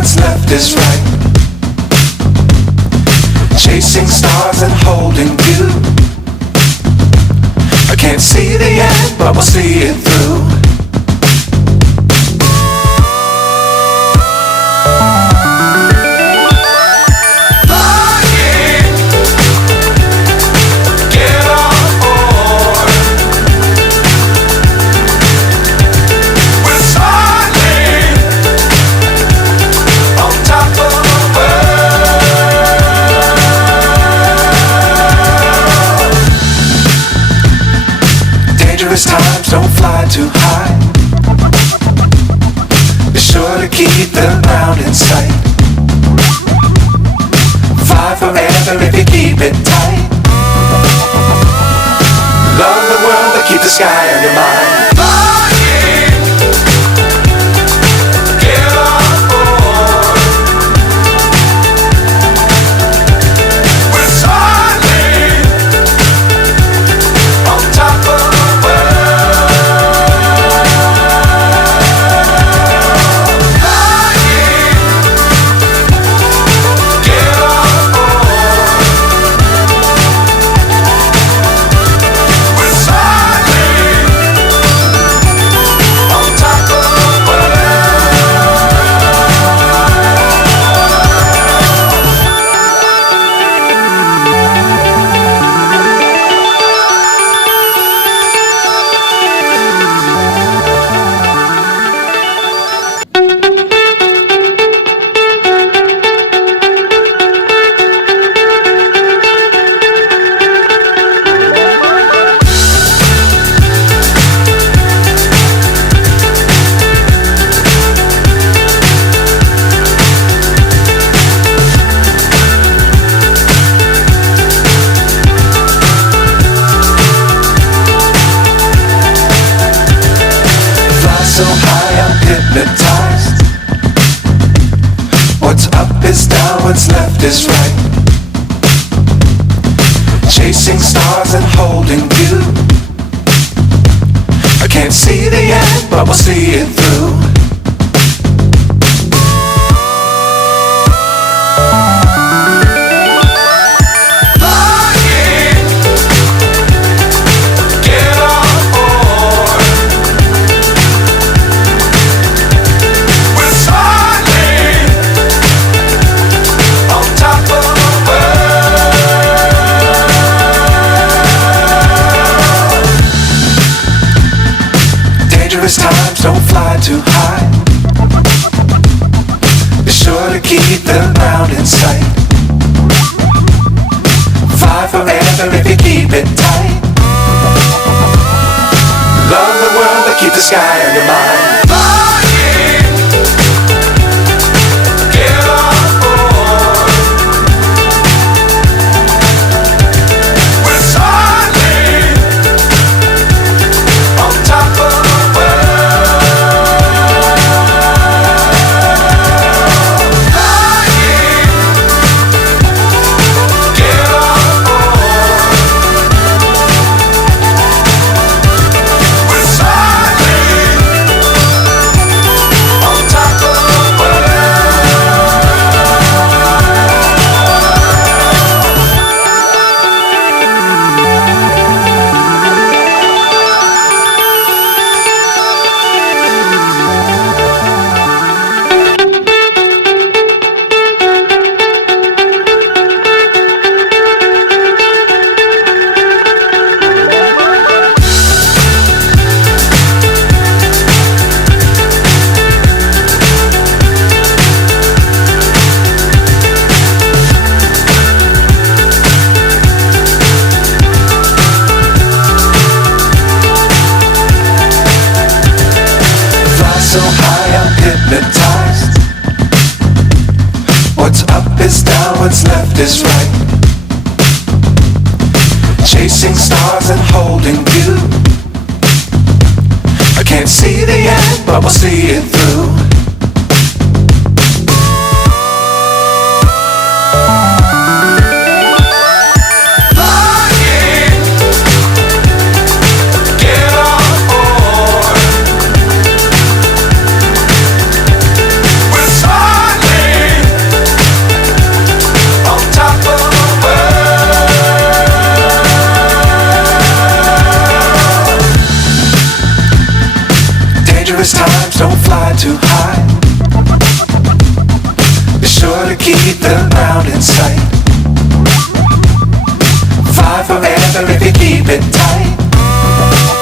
what's left is right. Chasing stars and holding you. I can't see the end, but we'll see it through. Times don't fly too high. Be sure to keep the ground in sight. Fly forever if you keep it tight. Love the world but keep the sky on your mind. So high I'm hypnotized. What's up is down, what's left is right. Chasing stars and holding you. I can't see the end, but we'll see it through. Times don't fly too high. Be sure to keep the ground in sight. Fly forever if you keep it tight. Love the world but keep the sky on your mind. So high I'm hypnotized. What's up is down, what's left is right. Chasing stars and holding you. I can't see the end, but we'll see it through. We're silent. Perilous times, don't fly too high. Be sure to keep the ground in sight. Fly forever if you keep it tight.